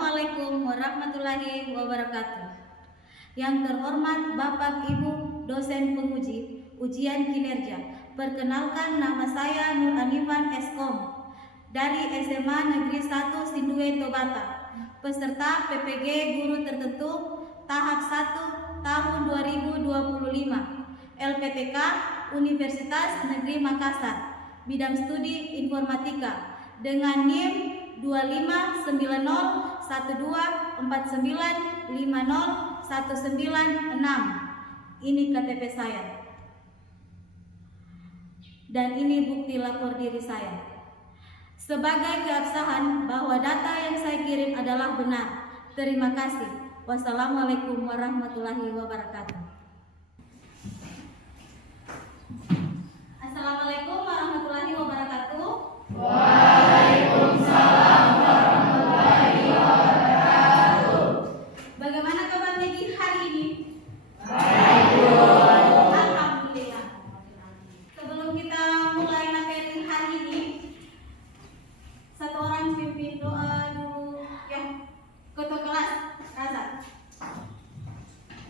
Assalamualaikum warahmatullahi wabarakatuh. Yang terhormat Bapak Ibu dosen penguji ujian kinerja, perkenalkan nama saya Nur Anifan Eskom dari SMA Negeri 1 Sindue Tobata, peserta PPG Guru Tertentu tahap 1 tahun 2025, LPTK Universitas Negeri Makassar, bidang studi informatika dengan NIM 259012495019. Ini KTP saya. Dan ini bukti lapor diri saya. Sebagai keabsahan bahwa data yang saya kirim adalah benar. Terima kasih. Wassalamualaikum warahmatullahi wabarakatuh. Assalamualaikum warahmatullahi wabarakatuh. Waalaikumsalam warahmatullahi wabarakatuh. Bagaimana kabarnya di hari ini? Baik, Bu. Alhamdulillah. Sebelum kita mulai materi hari ini, satu orang pimpin doa dulu ya. Ketua kelas, Razak.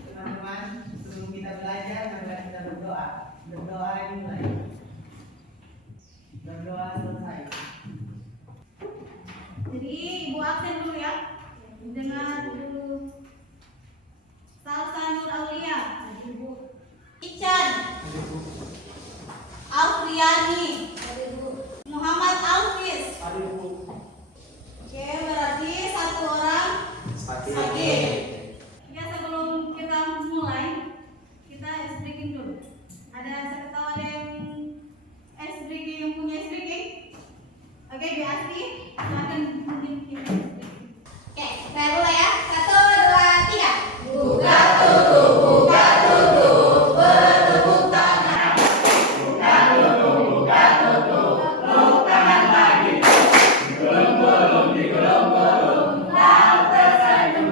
Teman-teman, sebelum kita belajar, mari kita berdoa. Berdoa dimulai. Berdoa selesai. Jadi ibu absen dulu ya. Dengar dulu. Salsa Nur Aulia. Ican. Alfriani. Muhammad Alfis. Oke, berarti satu orang sakit. Ya, sebelum kita mulai, kita ice breaking dulu. Ada saya tahu ada yang ice breaking, yang punya ice breaking? Oke, Bu Asti, silakan mungkin kita ice breaking. Oke, saya mulai ya. 1, 2, 3. Buka tutup, bertepuk tangan. Buka tutup, peluk tangan lagi. Digulung-gulung, lalu tersenyum.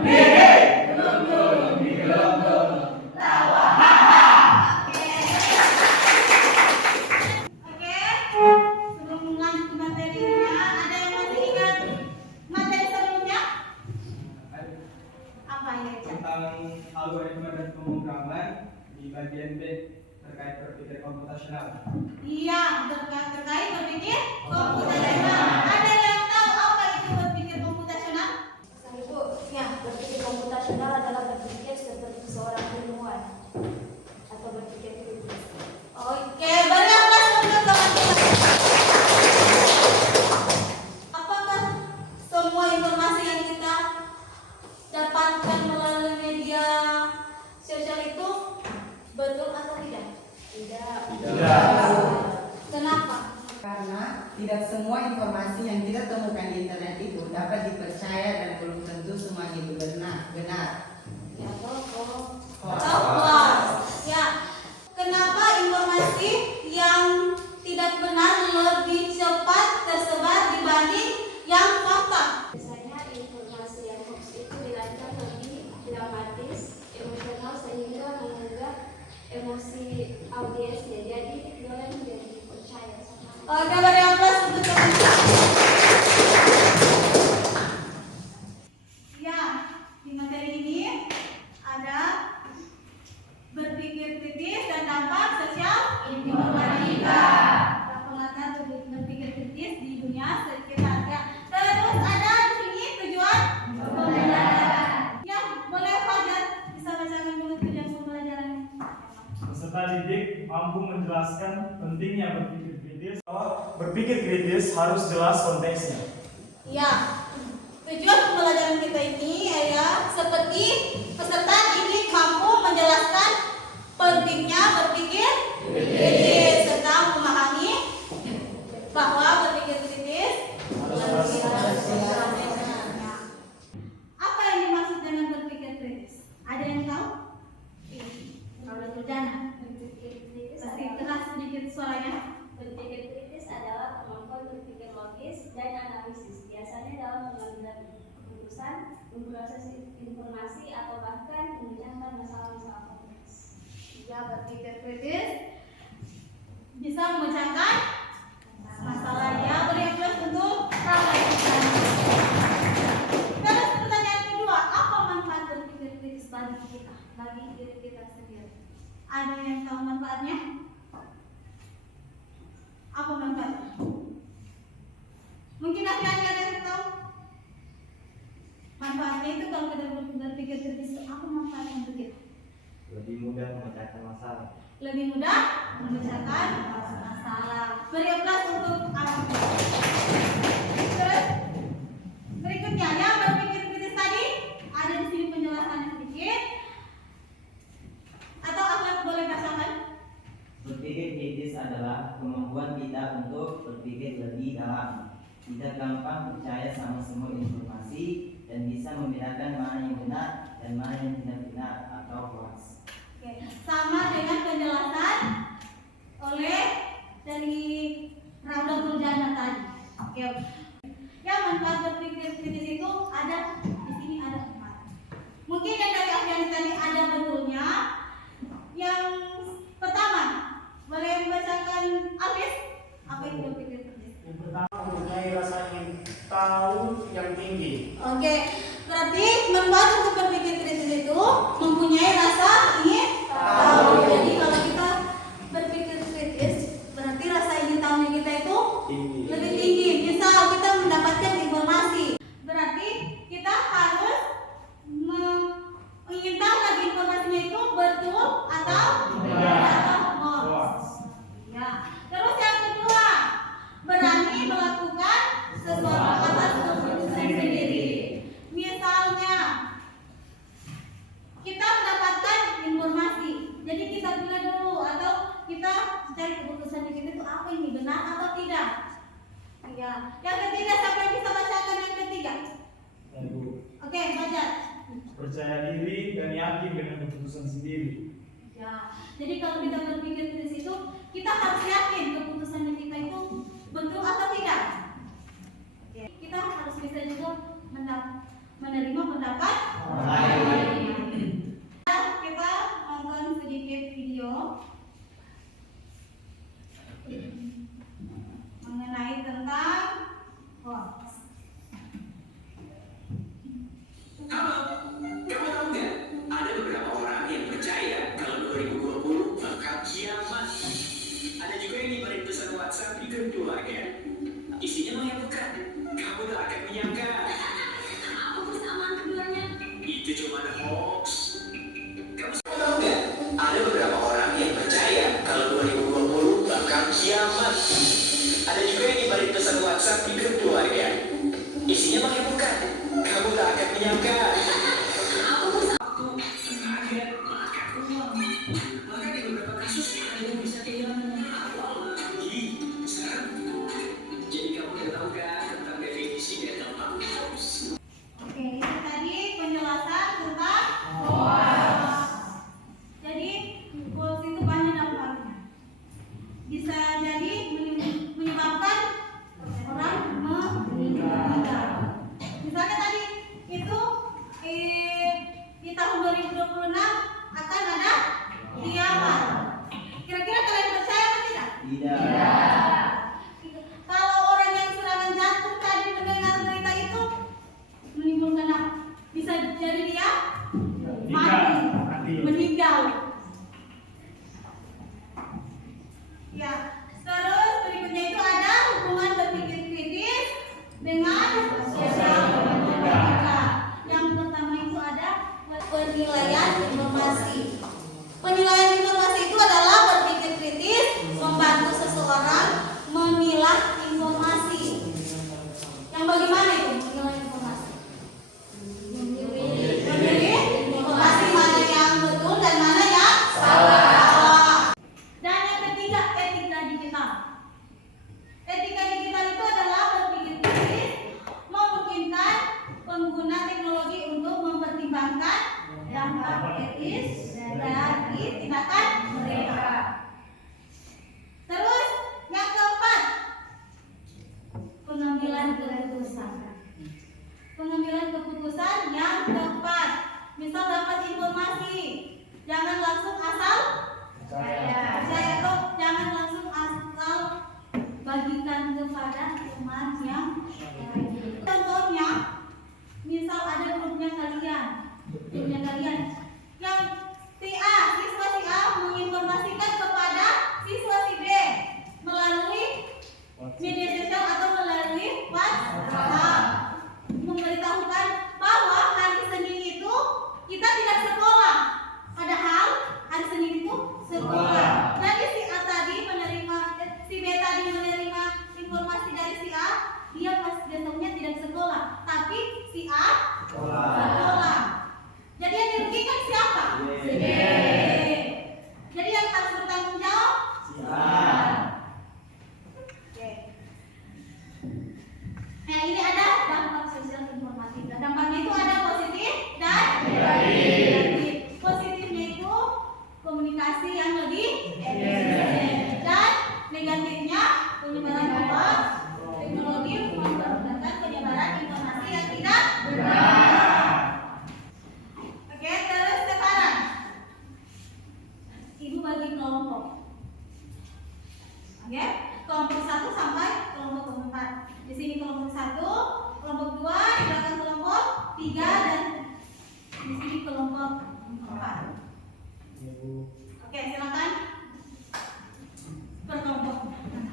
Digulung-gulung, tawa. Oke, sebelum lanjut ke materinya, ada yang masih ingat materi sebelumnya? Apa ya, Cak? Tentang algoritma dan pemrograman di bagian B terkait berpikir komputasional. Iya, terkait berpikir komputasional. Ada yang tahu apa itu berpikir komputasional? Ibu, ya, berpikir komputasional adalah berpikir seperti seorang ilmuwan atau berpikir kritis. Oke, berikan kelas untuk teman-teman. Apakah semua informasi yang kita dapatkan melalui media sosial itu betul atau tidak? Tidak. Kenapa? Karena tidak semua informasi yang kita temukan di internet itu dapat dipercaya dan belum tentu semuanya itu benar. Ya, kok. Hoax. Ya. Kenapa informasi yang tidak benar lebih cepat tersebar dibanding yang fakta? Biasanya informasi yang hoax itu dirancang lebih dramatis, emosional sehingga menggugah emosi audiensnya. Jadi boleh menjadi percaya sama. Oke, beri aplaus untuk teman-teman. Ya, di materi ini ada berpikir kritis dan dampak sosial informatika. Pengantar berpikir kritis di dunia sekitar. Ya. Terus ada di sini tujuan pembelajaran. Ya, boleh Fajar bisa bacakan dulu tujuan pembelajaran. Peserta didik mampu menjelaskan pentingnya berpikir kritis. Berpikir kritis harus jelas konteksnya. Ya, tujuan pembelajaran kita ini ya seperti peserta didik mampu menjelaskan pentingnya berpikir kritis serta memahami bahwa berpikir kritis apa yang dimaksud dengan berpikir kritis? Ada yang tahu? Kalau Jana, Berpikir kritis pasti adalah keras sedikit suaranya. Berpikir kritis adalah kemampuan berpikir logis dan analisis, biasanya dalam mengambil keputusan, memproses informasi, atau bahkan memecahkan masalah-masalah kompleks. Ya, berpikir kritis bisa memecahkan masalahnya. Beri aplaus untuk Terus bagi kita, bagi diri kita sendiri. Ada yang tahu manfaatnya? Apa manfaatnya? Mungkin ada yang tahu? Manfaatnya itu kalau kita berpikir kritis, apa manfaatnya untuk kita? Lebih mudah memecahkan masalah. Lebih mudah memecahkan masalah. Beri aplaus untuk anak. Terus berikutnya ya, berpikir kritis tadi ada di sini penjelasannya sedikit. Atau akhlak boleh bacakan? Berpikir kritis adalah kemampuan kita untuk berpikir lebih dalam, tidak gampang percaya sama semua informasi, dan bisa membedakan mana yang benar dan mana yang tidak benar atau hoax. Oke, sama dengan penjelasan oleh dari Raudhatul Jannah tadi. Oke. Ya, manfaat berpikir kritis itu ada di sini, ada 4. Mungkin yang dari Afyani tadi ada betulnya. Yang pertama, boleh membacakan Alvis? Apa itu berpikir kritis? Yang pertama, mempunyai rasa ingin tahu yang tinggi. Oke, berarti manfaat untuk berpikir kritis itu mempunyai rasa ingin tahu. Jadi kalau kita berpikir kritis, berarti rasa ingin tahunya kita itu Tinggi. lebih tinggi. Misal kita mendapatkan informasi, berarti kita harus ingin tahu lagi informasinya itu betul atau tidak. Ya. Terus yang kedua, berani melakukan sesuatu atas keputusan sendiri. Misalnya kita mendapatkan informasi, jadi kita pilih dulu atau kita cari keputusan kita itu apa, ini benar atau tidak. Ya. Yang ketiga, siapa yang bisa bacakan yang ketiga? Ibu. Oke, baca. Percaya diri dan yakin dengan keputusan sendiri. Ya. Jadi kalau kita berpikir di situ, kita harus yakin keputusan kita itu betul atau tidak. Oke. Kita harus bisa juga menerima pendapat lain. Kita nonton sedikit video mengenai tentang hoax. Kamu tahu nggak? Ada beberapa orang yang percaya kalau 2020 bakal kiamat. Ada juga yang nyebarin pesan WhatsApp di grup keluarga. Isinya menghebohkan. Kamu tak akan menyangka. Apa kesamaan keduanya? Itu cuma hoax. Kamu tahu nggak? Ada beberapa orang yang percaya kalau 2020 bakal kiamat. Ada juga yang nyebarin pesan WhatsApp di grup keluarga. Isinya menghebohkan. Kamu tak akan menyangka. Maka di beberapa kasus ada yang bisa kehilangan akal. Jadi kamu udah tahu kan tentang definisi dan tentang hoax. Oke, itu tadi penjelasan tentang hoax. Jadi hoax itu banyak dampaknya. Bisa jadi menyebabkan orang meninggal. Misalnya tadi itu di tahun 2026 akan ada kiamat. Kira-kira kalian percaya atau tidak? Tidak. Kalau orang yang serangan jantung tadi mendengar berita itu menimbulkan apa? Bisa jadi dia mati, meninggal. Ya, terus berikutnya itu ada hubungan berpikir kritis dengan sosial politika. Yang pertama itu ada penilaian informasi. Penilaian informasi itu adalah berpikir kritis, membantu seseorang memilah informasi. Yang bagaimana itu memilah informasi? Memilih informasi mana yang betul dan mana yang salah. Dan yang ketiga, etika digital. Etika digital itu adalah berpikir kritis, memungkinkan pengguna teknologi untuk mempertimbangkan dampak etis dari tindakan mereka. Terus yang keempat, pengambilan keputusan. Pengambilan keputusan yang tepat. Misal dapat informasi, jangan langsung asal percaya tuh, jangan langsung asal bagikan kepada teman yang lain. Contohnya, misal ada grupnya kalian, Yang si A, siswa si A menginformasikan kepada siswa si B melalui media sosial atau melalui WhatsApp, memberitahukan bahwa hari Senin itu kita tidak sekolah, padahal hari Senin itu sekolah. Jadi si A tadi menerima, si B tadi menerima informasi dari si A, dia pas besoknya tidak sekolah, tapi si A sekolah. Jadi yang dirugikan siapa? Si B. Jadi yang harus bertanggung jawab si A. Oke. Nah ini ada dampak sosial informatif. Dampaknya itu ada positif dan negatif. Positifnya itu komunikasi yang lebih efisien, dan negatifnya penyebaran hoax, teknologi mempermudah penyebaran informasi yang tidak benar. Oke, terus sekarang ibu bagi kelompok. Oke, kelompok 1 sampai kelompok 4. Di sini kelompok 1, kelompok 2, di belakang kelompok 3, dan di sini kelompok 4. Oke, silakan per kelompok.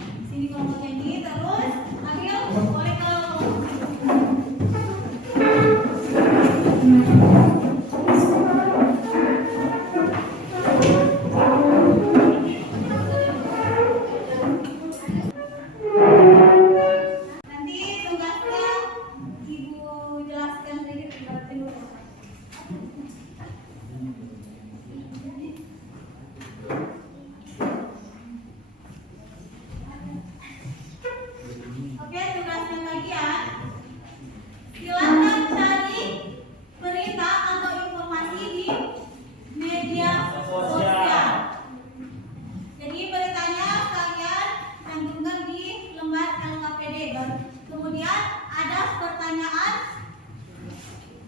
Di sini kelompoknya ini, terus ambil boleh ke nanti tugasnya ibu jelaskan sedikit dulu. Oke, tugasnya kalian silakan cari berita atau informasi di media sosial. Jadi beritanya kalian cantumkan di lembar LKPD. Kemudian ada pertanyaan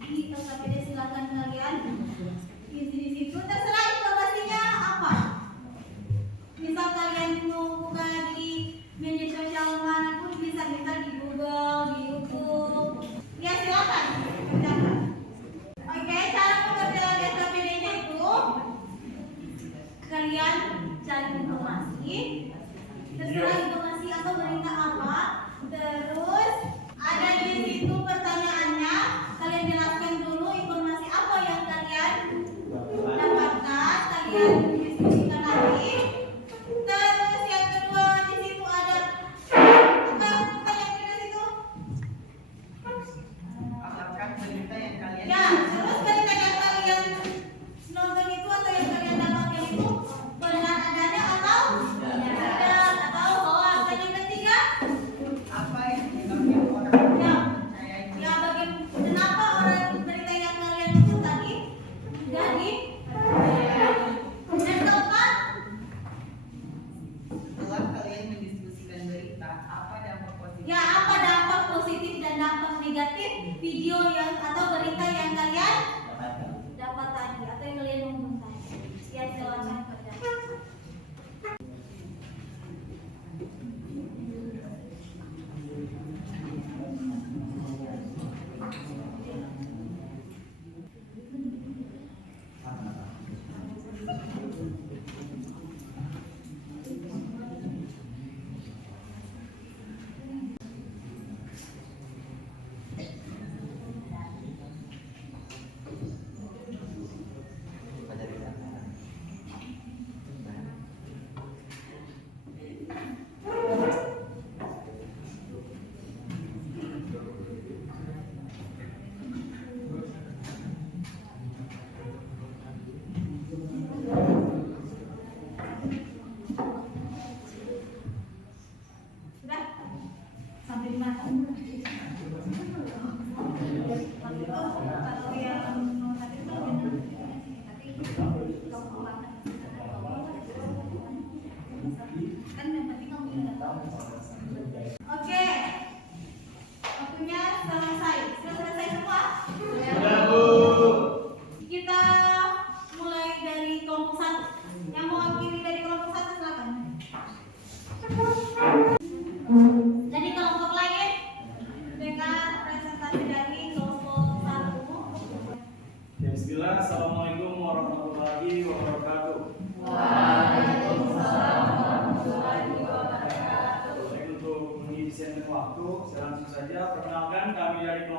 di LKPD, silakan kalian isi di situ. Terserah informasinya apa. Misal kalian mau buka di media sosial manapun bisa di Google, di YouTube. Ya silakan kerjakan. Oke, cara pengerjaan LKPD-nya itu kalian cari informasi, terserah informasi atau berita apa. Terus ada di situ pertanyaannya, kalian jelaskan dulu informasi apa yang kalian dapatkan, kalian diskusikan lagi. Terus yang kedua di situ ada apa pertanyaan di situ? Apakah berita yang kalian Ya, terus berita yang kalian nonton itu atau yang kalian dapatkan itu benar adanya atau tidak, atau hoax. Dan yang ketiga, apa yang menyebabkan orang ya, percaya itu? ya kenapa orang berita yang kalian itu tadi jadi. Dan keempat, Setelah kalian mendiskusikan berita, apa dampak positif? ya apa dampak positif dan dampak negatif video yang atau berita yang kalian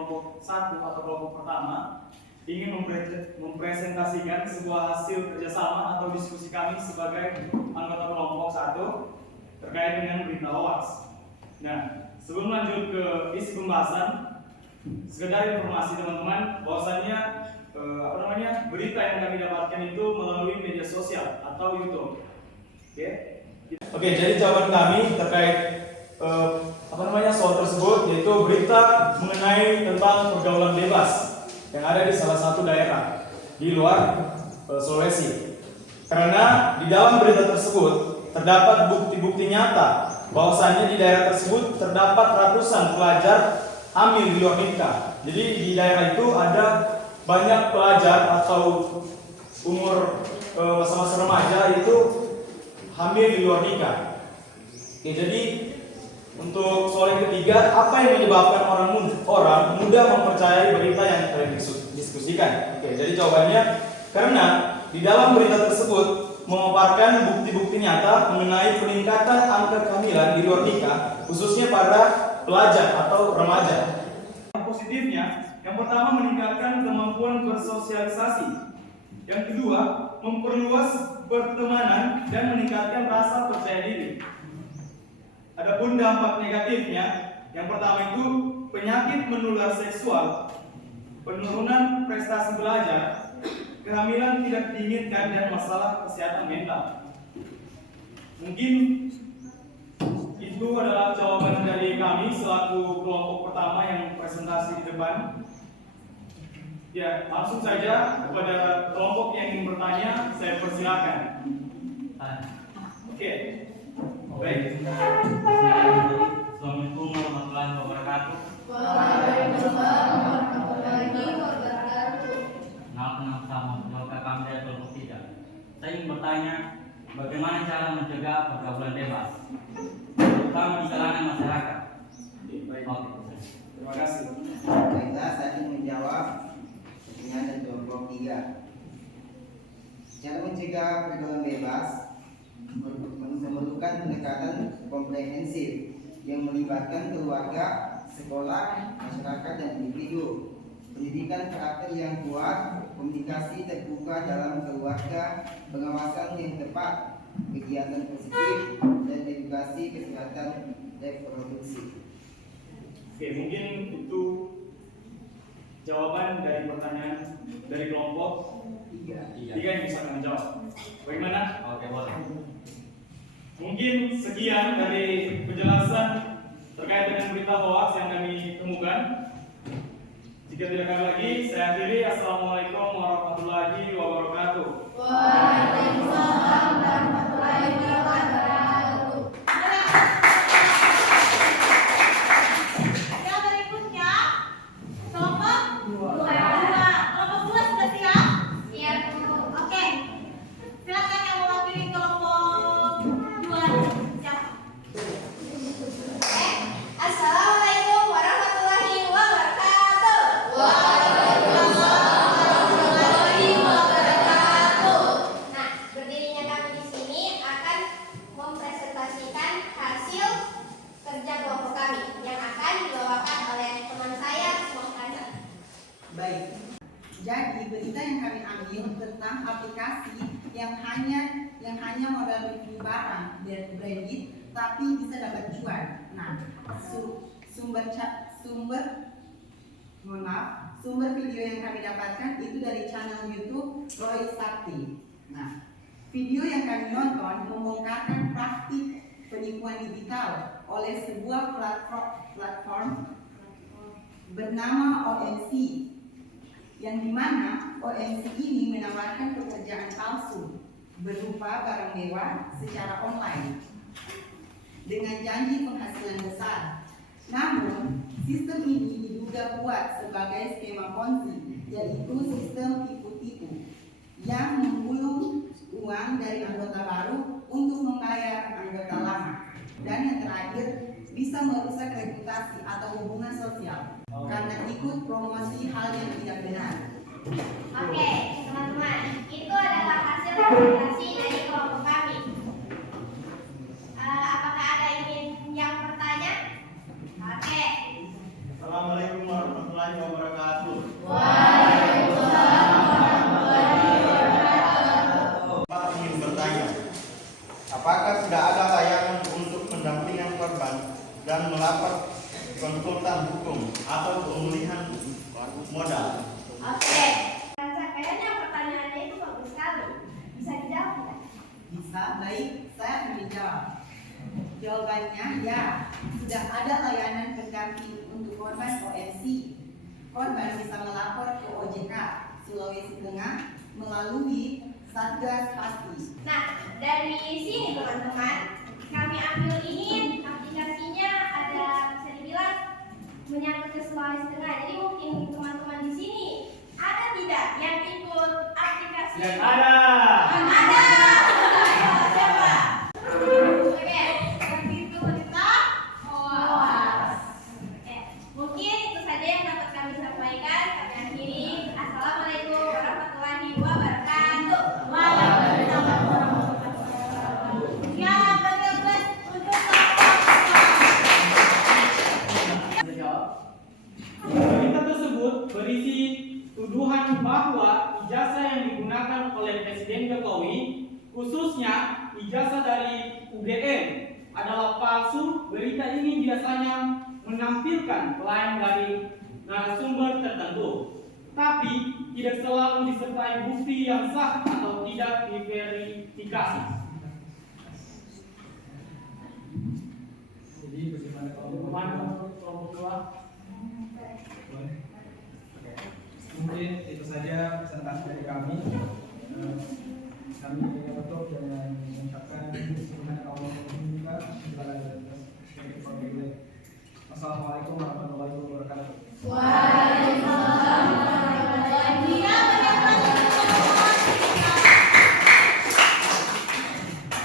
kelompok 1 atau kelompok pertama ingin mempresentasikan sebuah hasil kerjasama atau diskusi kami sebagai anggota kelompok 1 terkait dengan berita hoax. Nah, sebelum lanjut ke isi pembahasan, sekedar informasi teman-teman bahwasannya berita yang kami dapatkan itu melalui media sosial atau YouTube. Oke, jadi jawaban kami terkait soal tersebut yaitu berita mengenai tentang pergaulan bebas yang ada di salah satu daerah di luar Sulawesi. Karena di dalam berita tersebut terdapat bukti-bukti nyata bahwasannya di daerah tersebut terdapat ratusan pelajar hamil di luar nikah. Jadi di daerah itu ada banyak pelajar atau umur masa-masa remaja itu hamil di luar nikah. Oke, jadi untuk soal yang ketiga, apa yang menyebabkan orang muda mempercayai berita yang kalian diskusikan? Oke, jadi jawabannya karena di dalam berita tersebut memaparkan bukti-bukti nyata mengenai peningkatan angka kehamilan di luar nikah, khususnya pada pelajar atau remaja. Positifnya, yang pertama meningkatkan kemampuan bersosialisasi. Yang kedua, memperluas pertemanan dan meningkatkan rasa percaya diri. Adapun dampak negatifnya, yang pertama itu penyakit menular seksual, penurunan prestasi belajar, kehamilan tidak diinginkan dan masalah kesehatan mental. Mungkin itu adalah jawaban dari kami selaku kelompok pertama yang presentasi di depan. Ya, langsung saja kepada kelompok yang ingin bertanya, saya persilakan. Oke. Baik. Assalamualaikum warahmatullahi wabarakatuh. Waalaikumsalam warahmatullahi wabarakatuh. Nama sama semoga kami dari kelompok 3. Saya ingin bertanya, bagaimana cara mencegah pergaulan bebas, terutama di kalangan masyarakat? Baik. Terima kasih. Baiklah, saya ingin menjawab pertanyaan dari kelompok 3. Cara mencegah pergaulan bebas memerlukan pendekatan komprehensif yang melibatkan keluarga, sekolah, masyarakat, dan individu. Pendidikan karakter yang kuat, komunikasi terbuka dalam keluarga, pengawasan yang tepat, kegiatan positif, dan edukasi kesehatan reproduksi. Oke, mungkin itu jawaban dari pertanyaan dari kelompok 3 yang bisa menjawab. Bagaimana? Oke, boleh. Mungkin sekian dari penjelasan terkait dengan berita hoax yang kami temukan. Jika tidak ada lagi, saya akhiri. Assalamualaikum warahmatullahi wabarakatuh. Waalaikumsalam warahmatullahi wabarakatuh. Yang berikutnya, kelompok 2. Kelompok 2 sudah siap? Siap. Oke. Silakan yang mewakili kelompok 2. Siapa? Assalamualaikum warahmatullahi wabarakatuh. Waalaikumsalam warahmatullahi wabarakatuh. Nah, berdirinya kami di sini akan mempresentasikan hasil kerja kelompok kami yang akan dibawakan oleh teman saya, Mohana. Baik. Jadi berita yang kami ambil tentang aplikasi yang hanya modal review barang dan branded tapi bisa dapat cuan. Nah, sumber video yang kami dapatkan itu dari channel YouTube Roy Sakti. Nah, video yang kami nonton membongkarkan praktik penipuan digital oleh sebuah platform bernama OMC, yang dimana OMC ini menawarkan pekerjaan palsu berupa barang mewah secara online dengan janji penghasilan besar. Namun, sistem ini diduga kuat sebagai skema Ponzi, yaitu sistem tipu-tipu yang menggulung uang dari anggota baru untuk membayar anggota lama. Dan yang terakhir, bisa merusak reputasi atau hubungan sosial karena ikut promosi hal yang tidak benar. Oke, teman-teman, itu adalah hasil presentasi dari kelompok kami. Apakah ada yang bertanya? Oke. Assalamualaikum warahmatullahi wabarakatuh. Jawabannya ya, sudah ada layanan pendamping untuk korban ONC. Korban bisa melapor ke OJK Sulawesi Tengah melalui Satgas Pasti. Nah, dari sini teman-teman, kami ambil ini aplikasinya ada bisa dibilang menyangkut ke Sulawesi Tengah. Jadi mungkin teman-teman di sini ada tidak yang ikut aplikasi? Yang ada. Ada. Siapa? Oke, yang itu kita OAS. Oke, mungkin itu saja yang dapat kami sampaikan. Kami akhiri. Assalamualaikum warahmatullahi wabarakatuh. Waalaikumsalam warahmatullahi wabarakatuh. Ya, benar-benar untuk Berita tersebut berisi tuduhan bahwa ijazah yang digunakan oleh Presiden Jokowi, khususnya ijazah dari UGM, adalah palsu. Berita ini biasanya menampilkan klaim dari narasumber tertentu, tapi tidak selalu disertai bukti yang sah atau tidak diverifikasi. Jadi bagaimana kalau kelompok dua? Oke. Mungkin itu saja presentasi dari kami. Kami tutup dengan mengucapkan Subhanallah Wassalamualaikum warahmatullahi wabarakatuh. Waalaikumsalam warahmatullahi wabarakatuh.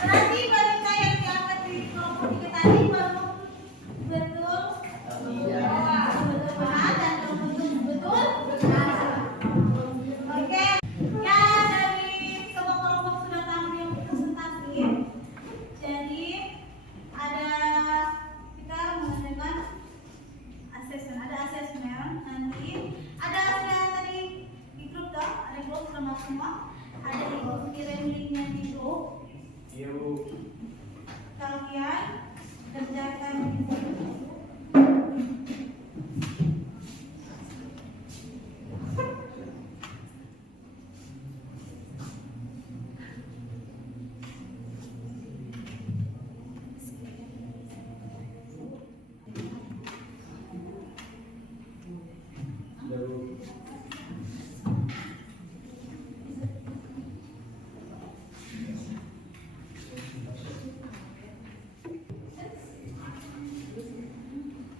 Berarti berita yang diangkat di kelompok kita tadi belum betul benar dan belum betul benar. Oke, ya dari semua kelompok sudah tampil presentasi. Jadi ada kita mengadakan asesmen, ada asesmen nanti ada sudah tadi di grup toh, ada grup semua, ada di grup kirim linknya di grup. Kalian kerjakan di situ.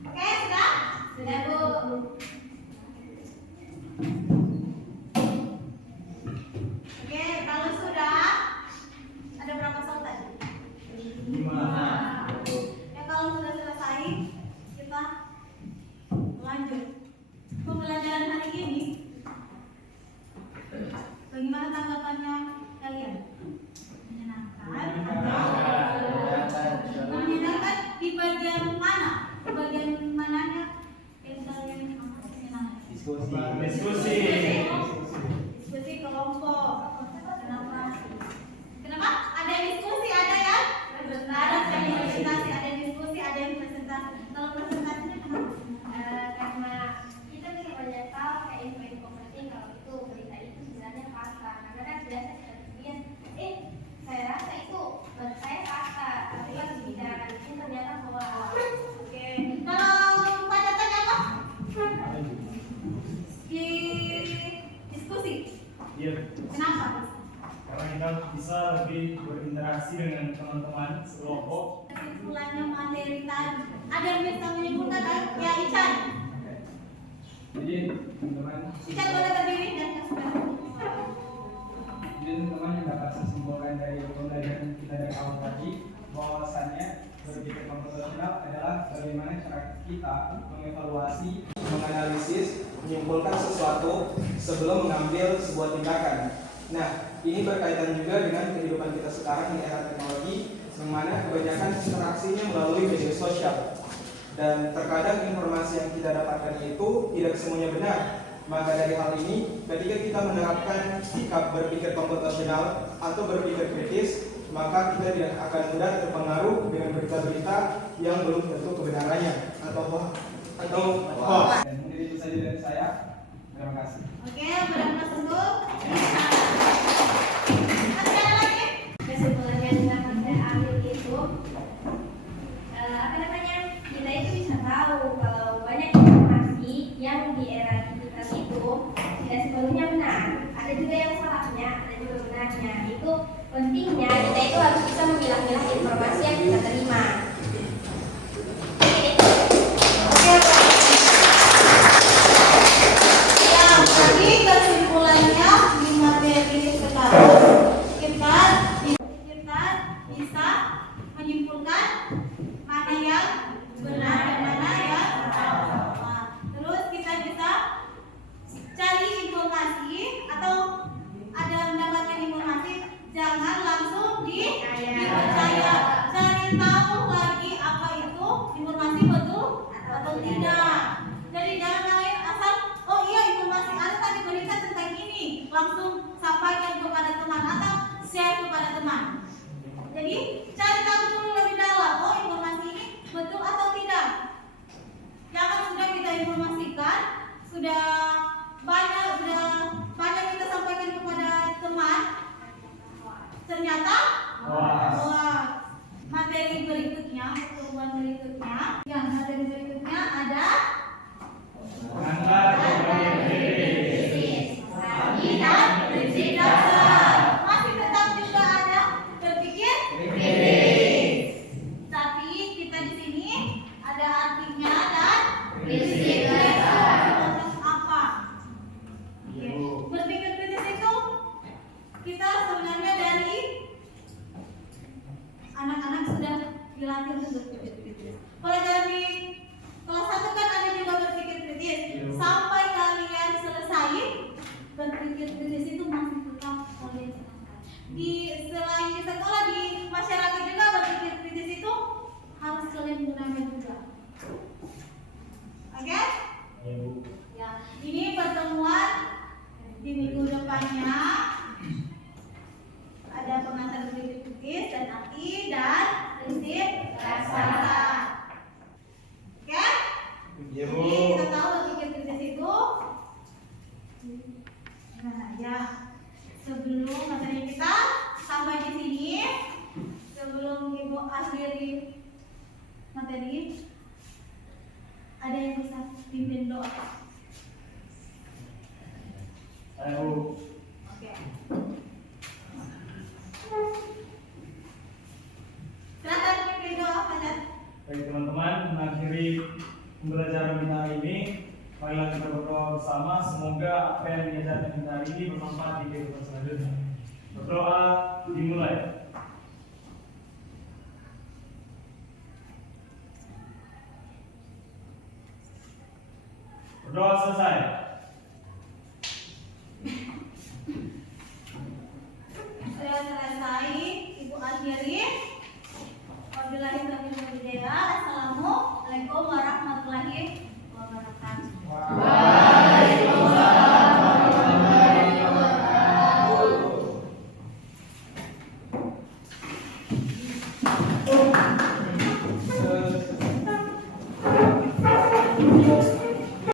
Oke, sudah? Sudah, Bu. Oke, kalau sudah, ada berapa soal tadi? 5. Ya, kalau sudah selesai, kita lanjut. Pembelajaran hari ini, bagaimana tanggapannya kalian? Menyenangkan di bagian mana? Bagian mananya yang kalian menyenangkan? Diskusi. Diskusi kelompok. Kenapa? Ada yang diskusi, ada yang presentasi, ada yang diskusi, ada yang presentasi. Kalau presentasinya kenapa? Karena kita bisa banyak tahu kayak info-info penting kalau itu berita itu sebenarnya fakta. Karena kan biasa kita pikir, saya rasa itu menurut saya fakta, tapi pas dibicarakan itu ternyata hoax. Oke. Kalau pada tanya apa? Di diskusi. Iya. Kenapa? Karena kita bisa lebih berinteraksi dengan teman-teman sekelompok. Kesimpulannya materi tadi. Ada yang bisa menyimpulkan kan? Ya, Ican. Jadi teman-teman, Ican boleh berdiri dan kasih. jadi teman-teman yang dapat saya simpulkan dari pembelajaran kita dari awal tadi, bahwasannya berpikir komputasional adalah bagaimana cara kita mengevaluasi, menganalisis, menyimpulkan sesuatu sebelum mengambil sebuah tindakan. Nah, ini berkaitan juga dengan kehidupan kita sekarang di era teknologi, yang mana kebanyakan interaksinya melalui media sosial. Dan terkadang informasi yang kita dapatkan itu tidak semuanya benar. Maka dari hal ini, ketika kita menerapkan sikap berpikir komputasional atau berpikir kritis, maka kita tidak akan mudah terpengaruh dengan berita-berita yang belum tentu kebenarannya atau hoax. Dan mungkin itu saja dari saya. Terima kasih. Oke, berangkat dulu. Masih ada lagi? Kesimpulannya yang dapat saya ambil itu selanjutnya, itu pentingnya kita itu harus bisa memilah-milah informasi yang kita terima. Ya, jadi kesimpulannya di materi sekarang kita bisa menyimpulkan mana yang benar dan mana yang salah. Terus kita bisa cari informasi atau ada mendapatkan informasi, jangan langsung dipercaya. Cari tahu lagi apa itu informasi betul atau tidak. Jadi jangan main asal, oh iya informasi ada tadi berikan tentang ini, langsung sampaikan kepada teman atau share kepada teman. Jadi cari tahu dulu lebih dalam, oh informasi ini betul atau tidak. Jangan sudah kita informasikan, sudah banyak kita sampaikan kepada teman, ternyata materi berikutnya, pertemuan berikutnya, yang materi berikutnya ada dan prinsip dasar. Masih tetap juga ada berpikir kritis. Tapi kita di sini ada artinya dan prinsip dasar. Apa? Oke. Berpikir kritis itu kita sebenarnya dari anak-anak sudah dilatih untuk berpikir kritis. Pelajaran di kelas 1 kan ada juga berpikir kritis. Sampai kalian selesai berpikir kritis itu masih tetap kalian gunakan. Selain di sekolah, di masyarakat juga berpikir kritis itu harus kalian gunakan juga. Oke? Ya, ini pertemuan di minggu depannya ada pengantar berpikir kritis dan arti dan prinsip dasar. Oke? Jadi kita tahu berpikir kritis itu. Nah, ya. Sebelum materi kita sampai di sini, sebelum Ibu akhiri materi, ada yang bisa pimpin doa? Ayo. Oke. Silakan pimpin doa, Fajar. Baik teman-teman, mengakhiri pembelajaran kita hari ini, marilah kita berdoa bersama. Semoga apa yang diajarkan kita hari ini bermanfaat di kehidupan selanjutnya. Berdoa dimulai. Berdoa selesai.